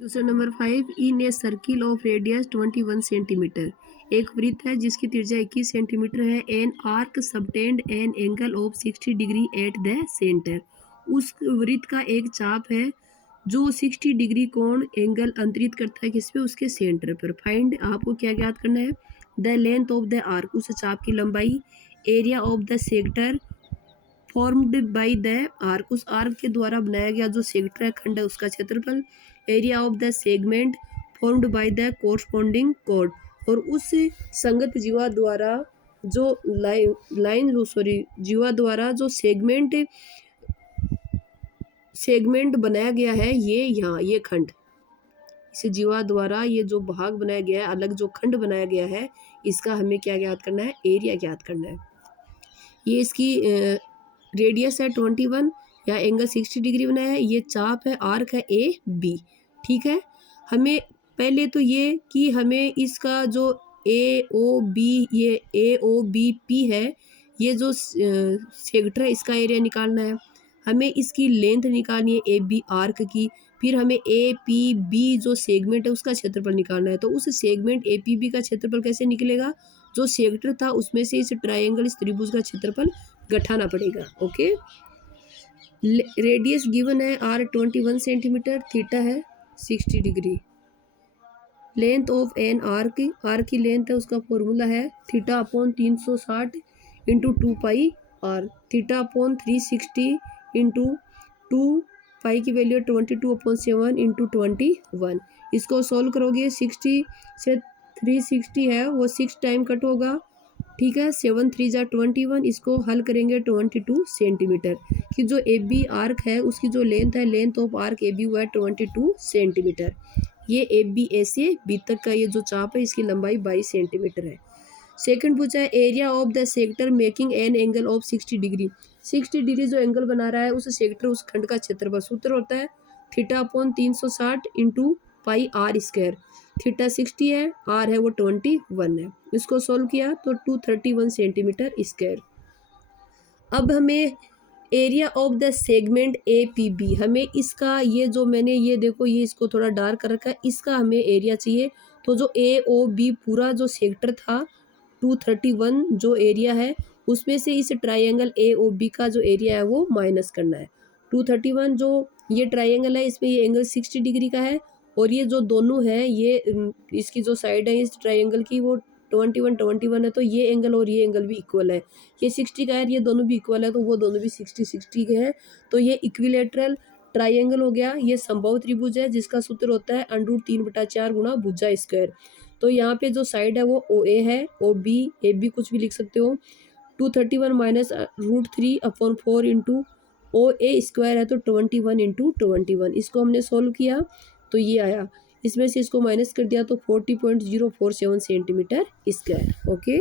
Question number 5 in a circle of radius 21 centimetre. एक वृत्त है जिसकी त्रिज्या 21 सेंटीमीटर है। An arc subtend an angle of 60 degree at the centre. उस वृत्त का एक चाप है जो 60 डिग्री कोण एंगल अंतरित करता है किस पे, उसके सेंटर पर। फाइंड, आपको क्या ज्ञात करना है, the length of the arc, उस चाप की लंबाई, area of the sector formed by the arc, उस आर्क के द्वारा बनाया गया जो सेक्टर है, खंड है, उसका क्षेत्रफल, area of the segment formed by the corresponding code, और उस संगत जीवा द्वारा जो जीवा द्वारा जो सेगमेंट बनाया गया है, ये यहाँ ये खंड, इस जीवा द्वारा ये जो भाग बनाया गया है, अलग जो खंड बनाया गया है, इसका हमें क्या ज्ञात करना है, एरिया ज्ञात करना है। ये इसकी रेडियस है 21 या एंगल 60 डिग्री बनाया है। ये चाप है, आर्क है ए बी। ठीक है, हमें पहले तो ये कि हमें इसका जो ए ओ बी, ये ए ओ बी पी है, ये जो सेक्टर है, इसका एरिया निकालना है। हमें इसकी लेंथ निकालनी है ए बी आर्क की। फिर हमें ए पी बी जो सेगमेंट है उसका क्षेत्रफल निकालना है। तो उस सेगमेंट ए पी बी का क्षेत्रफल कैसे निकलेगा, जो सेक्टर था उसमें से इस ट्रायंगल, इस त्रिभुज का क्षेत्रफल घटाना पड़ेगा। ओके, रेडियस गिवन है आर 21 सेंटीमीटर, थीटा है 60 degree. Length of an arc, arc की लेंथ है, उसका फॉर्मूला है theta upon 360 into 2 pi R. Theta upon 360 into 2 pi की वैल्यू 22/7 इंटू 21। इसको सॉल्व करोगे, 60 से 360 है वो 6 टाइम कट होगा। ठीक है, 7 3 जा 21, इसको हल करेंगे 22 सेंटीमीटर की। जो ए बी आर्क है उसकी जो लेंथ है, length of arc A B हुआ है 22 सेंटीमीटर। ये ए बी ए से बी तक का ये जो चाप है, इसकी लंबाई 22 सेंटीमीटर है। सेकंड पूछा है, area of the sector making an angle of 60 degree. 60 degree जो एंगल बना रहा है उस सेक्टर, उस खंड का क्षेत्रफल। सूत्र होता है theta upon 360 into pi R square. Theta 60 है, आर है वो 21 है। इसको सोल्व किया तो 231 सेंटीमीटर स्क्वायर। अब हमें area of the segment A P B, हमें इसका ये जो मैंने ये देखो ये इसको थोड़ा डार्क कर रखा है, इसका हमें एरिया चाहिए। तो जो ए ओ बी पूरा जो सेक्टर था 231 जो एरिया है, उसमें से इस ट्राइंगल ए ओ बी का जो एरिया है वो माइनस करना है। 231 जो ये ट्राइंगल है, इसमें ये एंगल 60 डिग्री का है, और ये जो दोनों है ये इसकी जो साइड है इस ट्राइंगल की वो 21 है। तो ये एंगल और ये एंगल भी इक्वल है। ये 60 का है, ये दोनों भी इक्वल है, तो वो दोनों भी 60 के हैं। तो ये इक्विलेटरल ट्राइंगल हो गया। ये समबाहु त्रिभुज है जिसका सूत्र होता है √3/4 गुणा भुजा स्क्वायर। तो यहाँ पे जो साइड है वो ओ ए है, ओ बी, ए बी कुछ भी लिख सकते हो। 231 माइनस √3/4 इंटू ओ ए स्क्वायर है, तो 21 इंटू 21। इसको हमने सोल्व किया तो ये आया, इसमें से इसको माइनस कर दिया तो 40.047 सेंटीमीटर स्क्वायर। ओके।